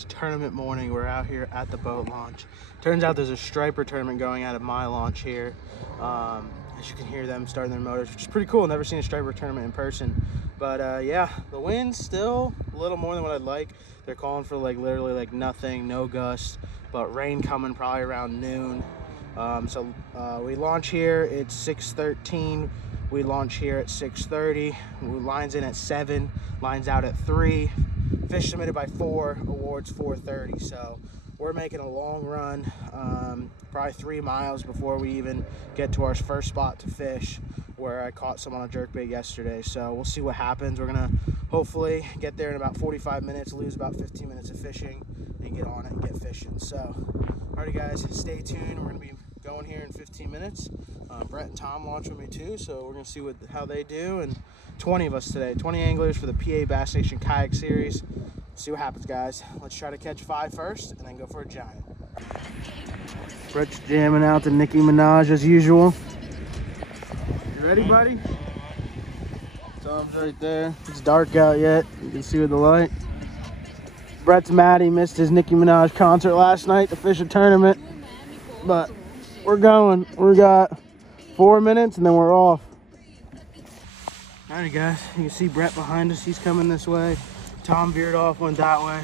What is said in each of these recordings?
guys, tournament morning. We're out here at the boat launch. Turns out there's a striper tournament going out at my launch here. As you can hear them starting their motors, which is pretty cool. Never seen a striper tournament in person. But yeah, the wind's still a little more than what I'd like. They're calling for like literally like nothing, no gust, but rain coming probably around noon. We launch here, it's 6:13. We launch here at 6:30. Lines in at 7, lines out at 3. Fish submitted by 4, awards 4:30. So we're making a long run, probably 3 miles before we even get to our first spot to fish, where I caught some on a jerkbait yesterday. So we'll see what happens. We're gonna hopefully get there in about 45 minutes, lose about 15 minutes of fishing, and get on it and get fishing. So, alrighty guys, stay tuned. We're gonna be going here in 15 minutes. Brett and Tom launch with me too, so we're gonna see how they do. And 20 of us today, 20 anglers for the PA Bass Nation Kayak Series. See what happens, guys. Let's try to catch 5 first and then go for a giant. Brett's jamming out to Nicki Minaj as usual. You ready, buddy? Tom's right there. It's dark out yet. You can see with the light. Brett's mad he missed his Nicki Minaj concert last night to fish a tournament. But we're going. We got 4 minutes and then we're off. Alrighty guys, you can see Brett behind us. He's coming this way. Tom veered off, went that way.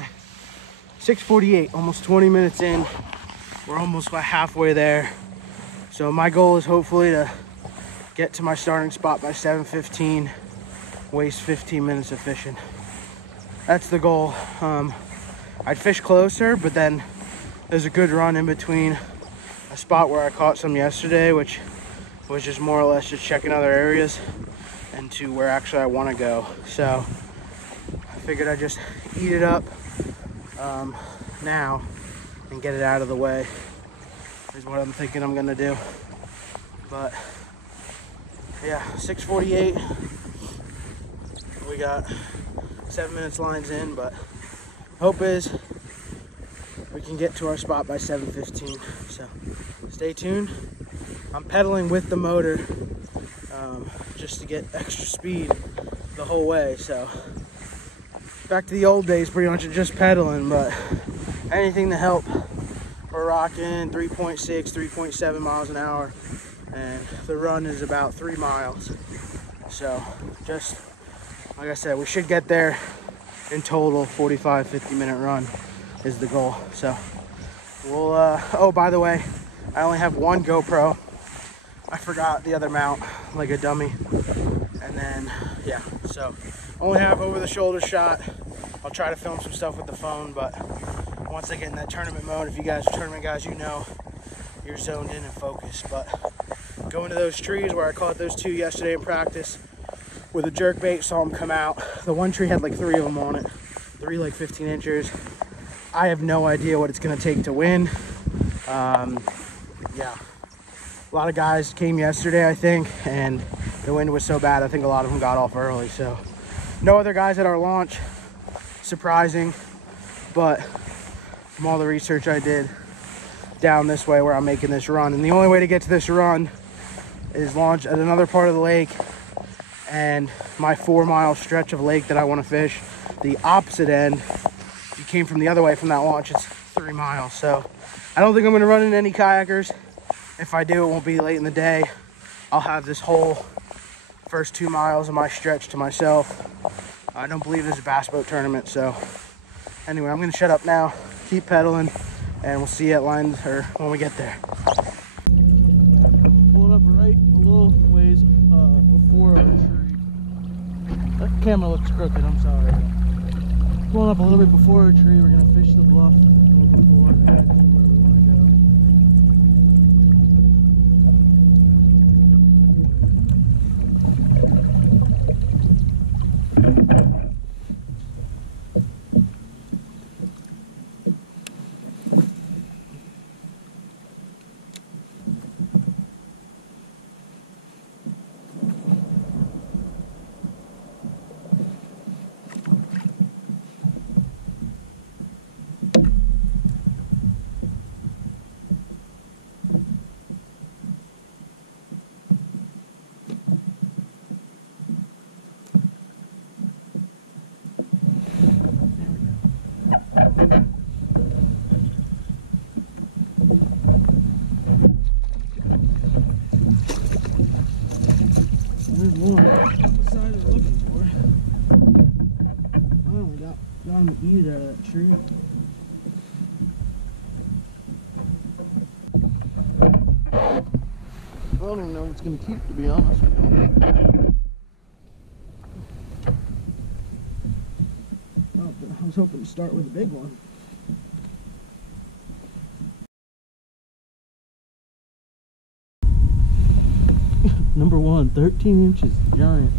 6:48, almost 20 minutes in. We're almost about halfway there. So my goal is hopefully to get to my starting spot by 7:15. Waste 15 minutes of fishing. That's the goal. I'd fish closer, but then there's a good run in between a spot where I caught some yesterday, which was just more or less just checking other areas, and to where actually I want to go. So I figured I'd just eat it up now and get it out of the way is what I'm thinking I'm gonna do. But yeah, 6:48. We got 7 minutes lines in, but hope is we can get to our spot by 7:15. So stay tuned. I'm pedaling with the motor just to get extra speed the whole way. So back to the old days, pretty much just pedaling, but anything to help. We're rocking 3.6, 3.7 miles an hour, and the run is about 3 miles. So just like I said, we should get there in total. 45, 50-minute run is the goal. So we'll, oh, by the way, I only have one GoPro. I forgot the other mount like a dummy. And then, yeah, so only have over the shoulder shot. I'll try to film some stuff with the phone, but once I get in that tournament mode, if you guys are tournament guys, you know you're zoned in and focused. But going to those trees where I caught those 2 yesterday in practice with a jerkbait, saw them come out. The one tree had like 3 of them on it, 3 like 15 inchers. I have no idea what it's gonna take to win. Yeah, a lot of guys came yesterday, I think, and the wind was so bad, I think a lot of them got off early. So no other guys at our launch, surprising, but from all the research I did down this way where I'm making this run, and the only way to get to this run is launch at another part of the lake, and my 4-mile stretch of lake that I want to fish, the opposite end, if you came from the other way from that launch, it's 3 miles. So I don't think I'm going to run into any kayakers. If I do, it won't be late in the day. I'll have this whole first 2 miles of my stretch to myself. I don't believe there's a bass boat tournament. So anyway, I'm going to shut up now, keep pedaling, and we'll see you at line or when we get there. Pulling up right a little ways before a tree. That camera looks crooked, I'm sorry. Pulling up a little bit before a tree. We're going to fish the bluff a little before and then get to where we want to go. tree. I don't even know what it's gonna keep, to be honest with you. Oh, I was hoping to start with a big one. Number one, 13 inches, giant.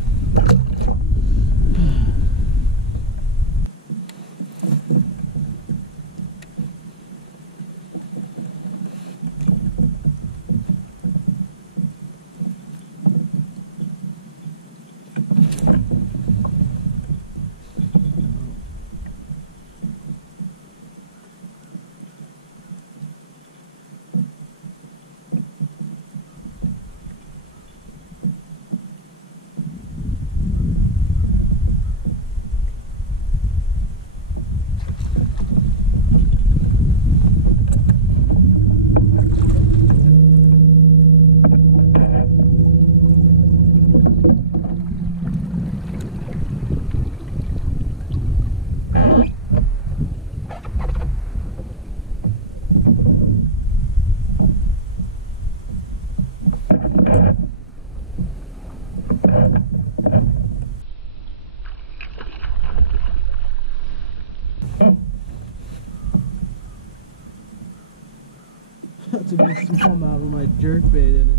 That's a good smallmouth with my jerkbait in it.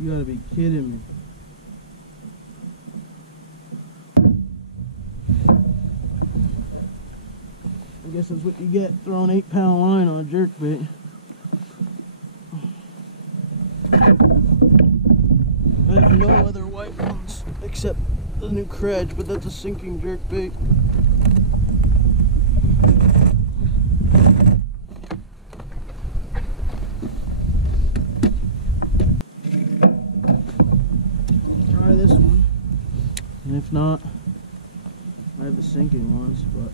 You gotta be kidding me. I guess that's what you get throwing 8-pound line on a jerkbait. I have no other white ones except the new Credge, but that's a sinking jerkbait. Try this one, and if not, I have the sinking ones, but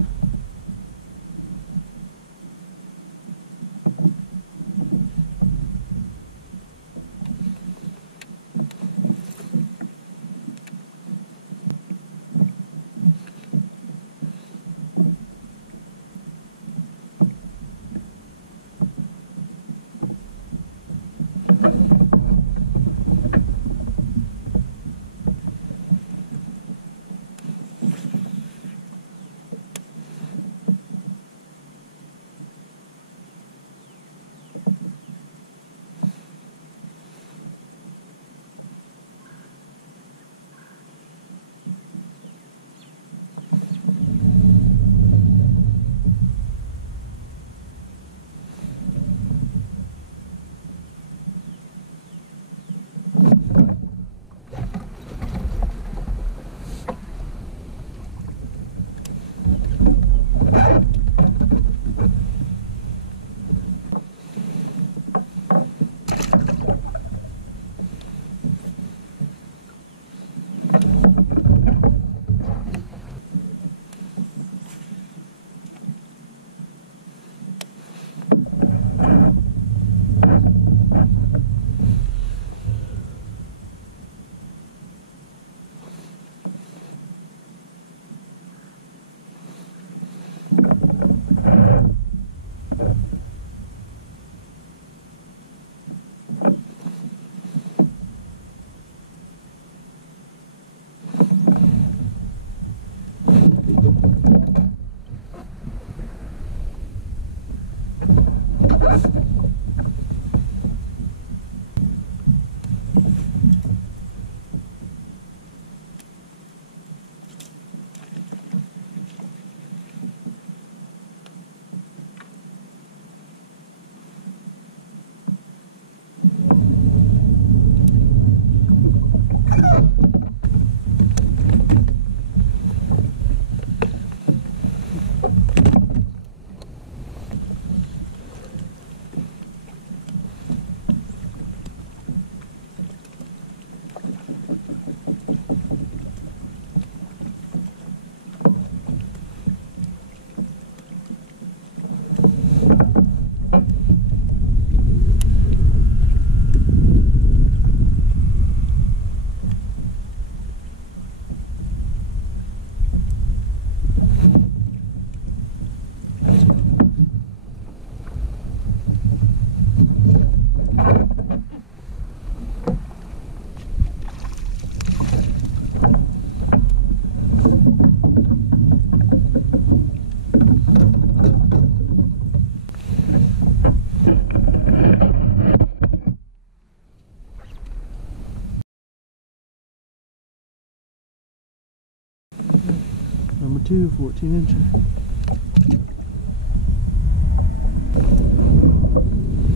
2, 14 incher.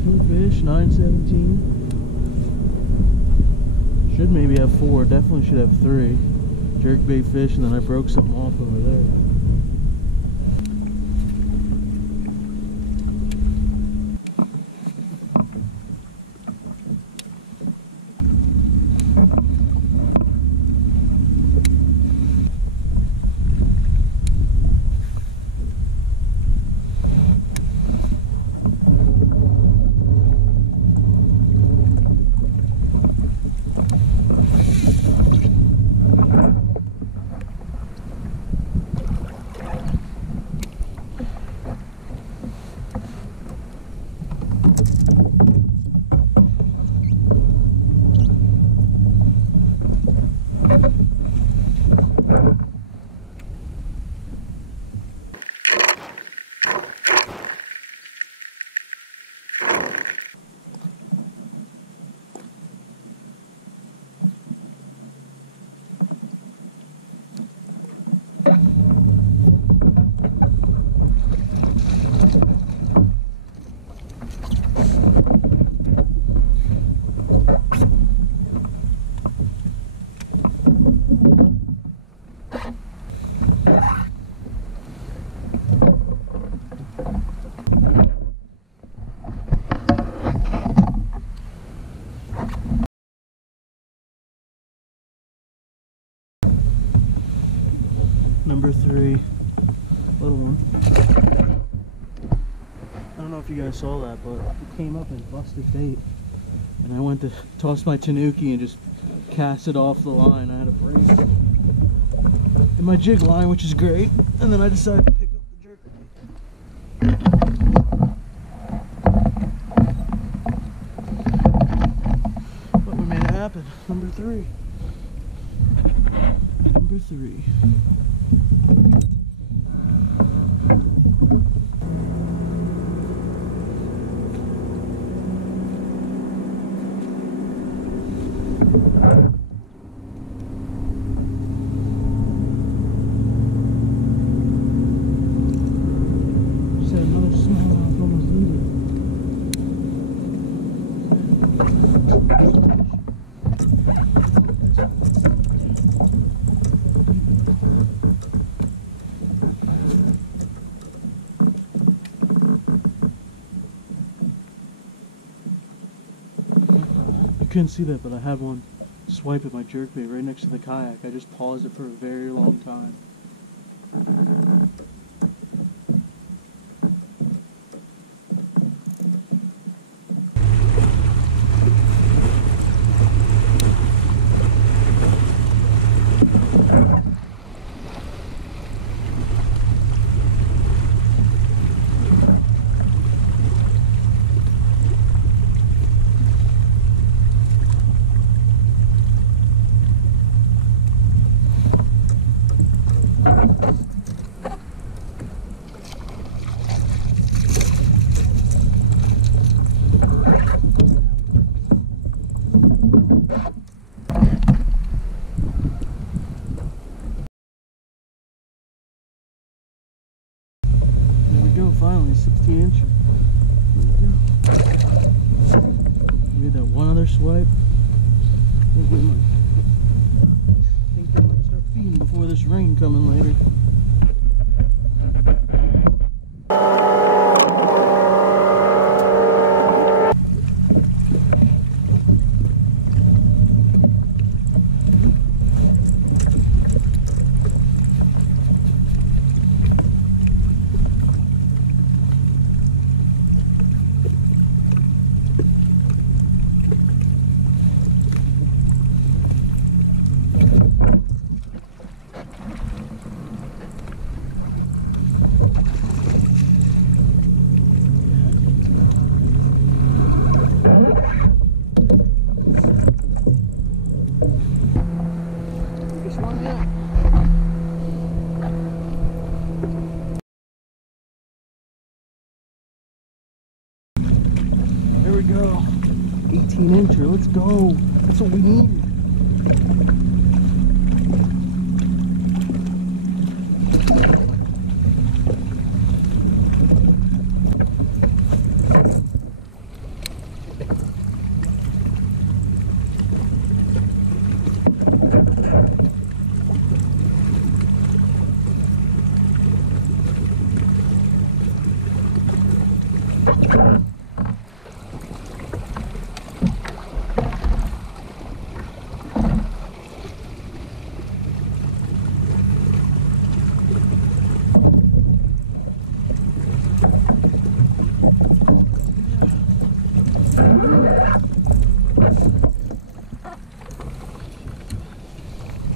Two fish, 917. Should maybe have 4, definitely should have 3. Jerkbait fish, and then I broke something off over there. Number 3, little one. I don't know if you guys saw that, but it came up and busted bait. And I went to toss my tanuki and just cast it off the line. I had a break in my jig line, which is great. And then I decided to pick up the jerkbait. But we made it happen. Number 3. Number 3. Just had another smallmouth almost eaten. You couldn't see that, but I had one swipe at my jerkbait right next to the kayak. I just paused it for a very long time. Finally, 16 inch. Made that one other swipe. I think they might start feeding before this rain coming later. There we go. 18 incher. Let's go. That's what we need.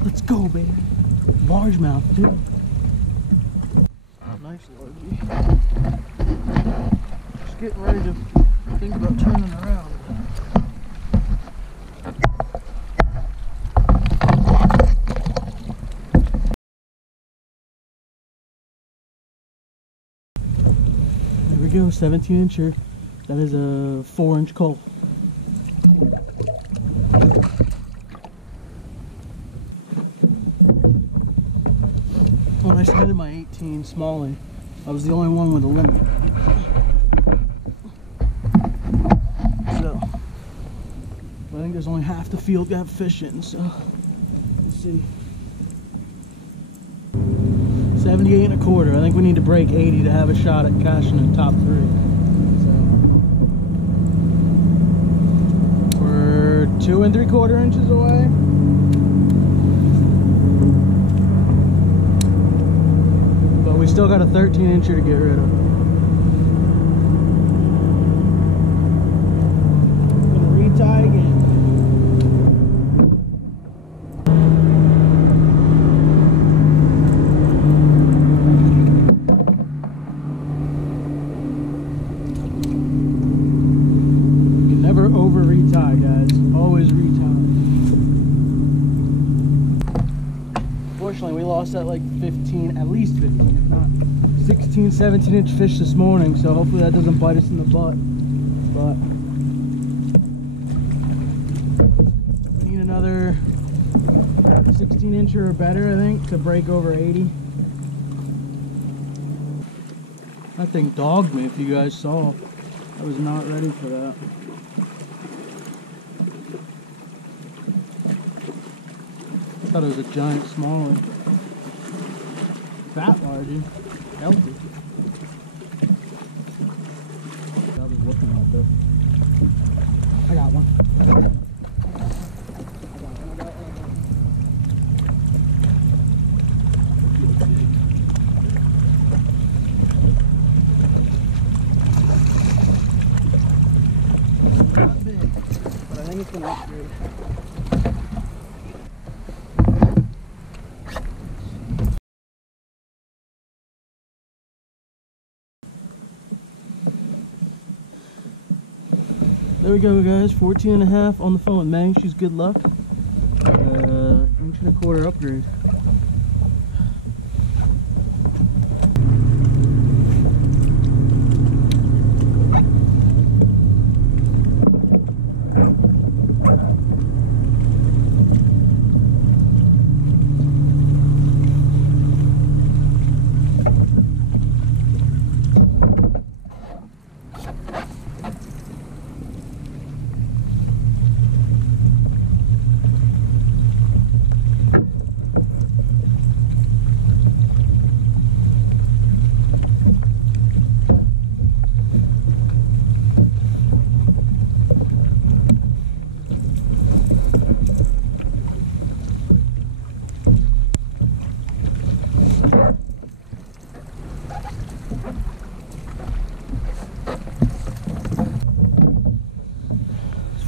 Let's go, baby. Largemouth, too. Nice largie. Just getting ready to think about turning around. There we go, 17 incher. That is a 4-inch coal. When I submitted my 18 smallie, I was the only one with a limit. So, I think there's only half the field got fish in, so let's see. 78 1/4. I think we need to break 80 to have a shot at catching the top 3. So, we're 2 3/4 inches away. We still got a 13 incher to get rid of. Gonna retie again. You can never over retie, guys. Always retie. Fortunately, we lost that like 15, at least 15, if not 16, 17 inch fish this morning, so hopefully that doesn't bite us in the butt. But we need another 16 incher or better, I think, to break over 80. That thing dogged me, if you guys saw. I was not ready for that. I thought it was a giant smallie. Fat largie. Healthy. I was looking at this. I got one. Not big, but I think it's gonna look great. There we go, guys. 14 1/2 on the phone with Meg. She's good luck. 1 1/4 upgrade.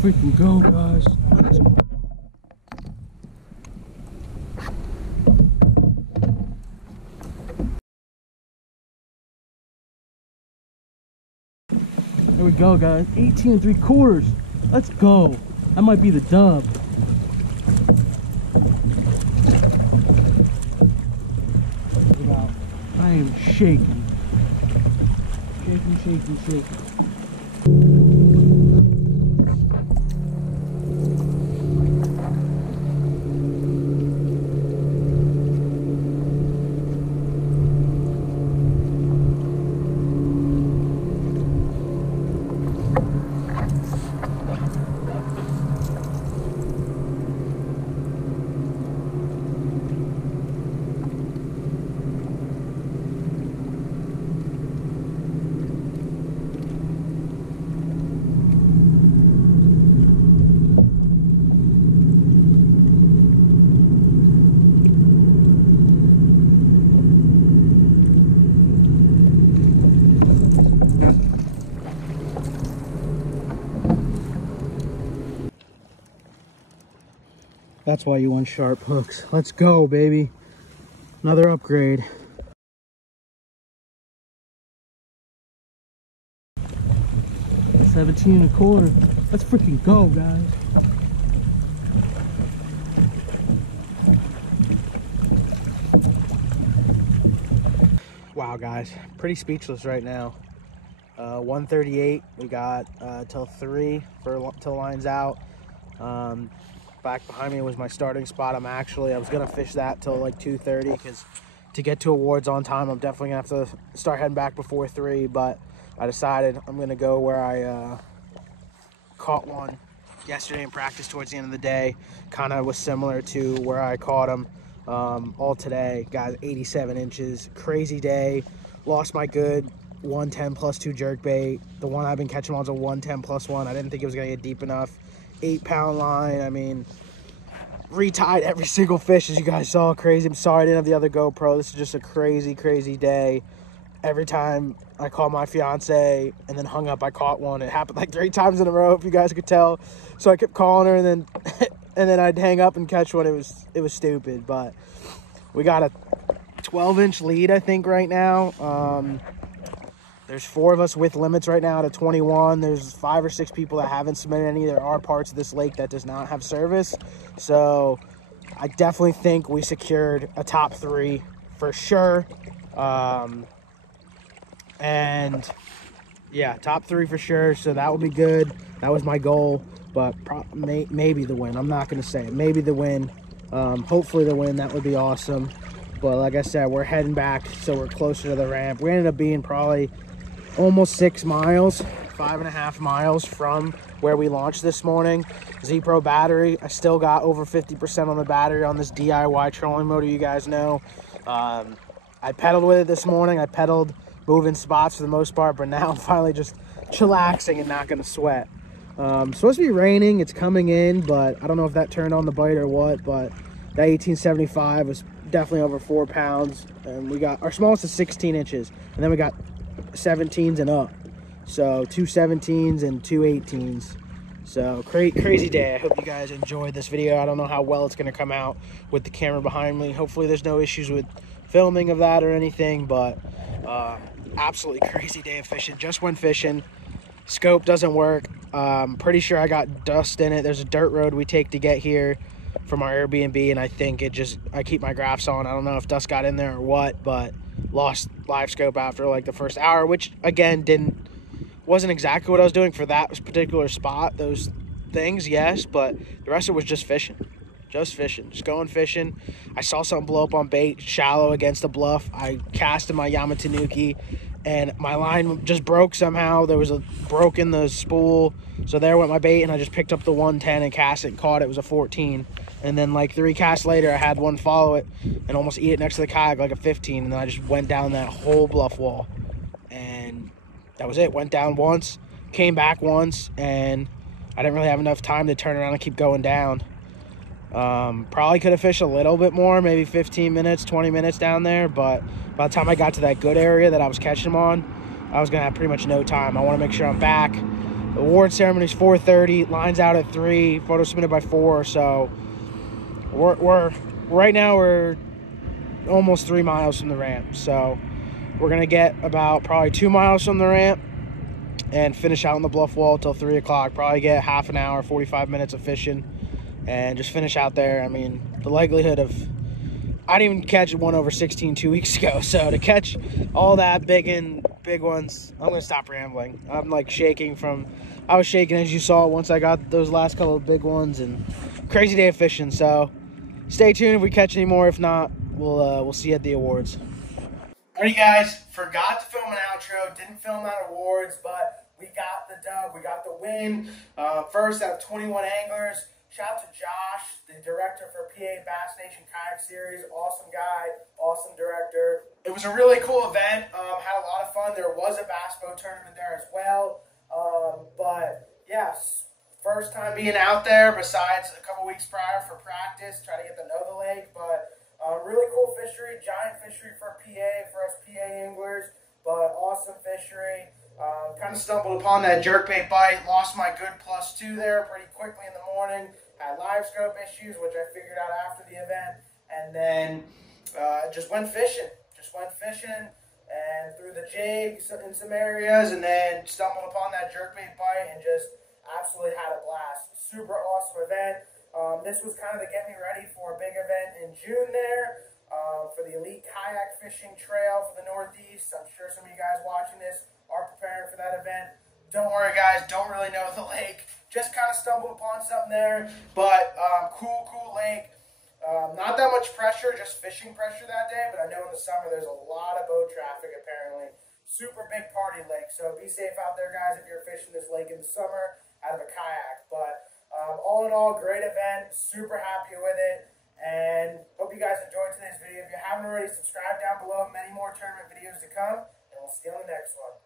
Freaking go, guys. Let's go. There we go, guys. 18 3/4. Let's go. That might be the dub. I am shaking. Shaking, shaking, shaking. That's why you want sharp hooks. Let's go, baby. Another upgrade. $17.25. Let's freaking go, guys. Wow, guys, pretty speechless right now. 1:38. We got till 3 till line's out. Back behind me was my starting spot. I was gonna fish that till like 2:30 because to get to awards on time, I'm definitely gonna have to start heading back before 3. But I decided I'm gonna go where I caught one yesterday in practice towards the end of the day. Kind of was similar to where I caught him all today. Guys, 87 inches, crazy day. Lost my good 110 plus 2 jerkbait. The one I've been catching on's a 110 plus 1. I didn't think it was gonna get deep enough. 8-pound line. I mean, retied every single fish, as you guys saw. Crazy. I'm sorry I didn't have the other GoPro. This is just a crazy, crazy day. Every time I called my fiance and then hung up, I caught one. It happened like 3 times in a row, if you guys could tell. So I kept calling her, and then and then I'd hang up and catch one. It was stupid, but we got a 12-inch lead, I think, right now. There's 4 of us with limits right now out of 21. There's 5 or 6 people that haven't submitted any. There are parts of this lake that does not have service. So I definitely think we secured a top 3 for sure. And yeah, top 3 for sure. So that would be good. That was my goal, but maybe the win. I'm not going to say it. Maybe the win. Hopefully the win. That would be awesome. But like I said, we're heading back, so we're closer to the ramp. We ended up being probably almost 6 miles, 5.5 miles from where we launched this morning. Z-Pro battery. I still got over 50% on the battery on this DIY trolling motor, you guys know. I pedaled with it this morning. I pedaled moving spots for the most part, but now I'm finally just chillaxing and not gonna sweat. Supposed to be raining. It's coming in, but I don't know if that turned on the bite or what, but that 1875 was definitely over 4 pounds. And we got our smallest is 16 inches, and then we got 17s and up, so 2 17s and 2 18s. So crazy day. I hope you guys enjoyed this video. I don't know how well it's going to come out with the camera behind me. Hopefully there's no issues with filming of that or anything, but absolutely crazy day of fishing. Just went fishing. Scope doesn't work. Pretty sure I got dust in it. There's a dirt road we take to get here from our Airbnb, and I think I keep my graphs on. I don't know if dust got in there or what, but lost live scope after like the first hour, which again wasn't exactly what I was doing for that particular spot. Those things, yes, but the rest of it was just fishing, just going fishing. I saw something blow up on bait shallow against a bluff. I cast in my Yamatanuki, and my line just broke somehow. There was a broke in the spool, so there went my bait, and I just picked up the 110 and cast it and caught it. It was a 14. And then like 3 casts later, I had one follow it and almost eat it next to the kayak like a 15. And then I just went down that whole bluff wall. And that was it. Went down once, came back once, and I didn't really have enough time to turn around and keep going down. Probably could have fished a little bit more, maybe 15 minutes, 20 minutes down there. But by the time I got to that good area that I was catching them on, I was going to have pretty much no time. I want to make sure I'm back. The award ceremony is 4:30. Line's out at 3. Photo submitted by 4. So we're right now we're almost 3 miles from the ramp, so we're gonna get about probably 2 miles from the ramp and finish out on the bluff wall till 3 o'clock. Probably get half an hour, 45 minutes of fishing, and just finish out there. I mean, the likelihood of I didn't even catch one over 16 2 weeks ago, so to catch all that big ones, I'm gonna stop rambling. I'm like shaking from I was shaking, as you saw, once I got those last couple of big ones. And crazy day of fishing. So stay tuned if we catch any more. If not, we'll see you at the awards. Alright guys, forgot to film an outro, didn't film that awards, but we got the dub, we got the win. First out of 21 anglers. Shout out to Josh, the director for PA Bass Nation Kayak Series. Awesome guy, awesome director. It was a really cool event, had a lot of fun. There was a bass boat tournament there as well. But yes, first time being out there besides a couple weeks prior for practice, try to get to know the lake. But really cool fishery, giant fishery for PA, for us PA anglers, but awesome fishery. Kind of stumbled upon that jerkbait bite, lost my good +2 there pretty quickly in the morning. had live scope issues, which I figured out after the event, and then just went fishing. And threw the jig in some areas, and then stumbled upon that jerkbait bite and just absolutely had a blast. Super awesome event. This was kind of to get me ready for a big event in June there for the Elite Kayak Fishing Trail for the Northeast. I'm sure some of you guys watching this are preparing for that event. Don't worry, guys. Don't really know the lake. Just kind of stumbled upon something there, but cool lake. Not that much pressure, just fishing pressure that day, but I know in the summer there's a lot of boat traffic apparently. Super big party lake, so be safe out there, guys, if you're fishing this lake in the summer out of a kayak. But all in all, great event, super happy with it, and hope you guys enjoyed today's video. If you haven't already, subscribe down below. Many more tournament videos to come, and we'll see you on the next one.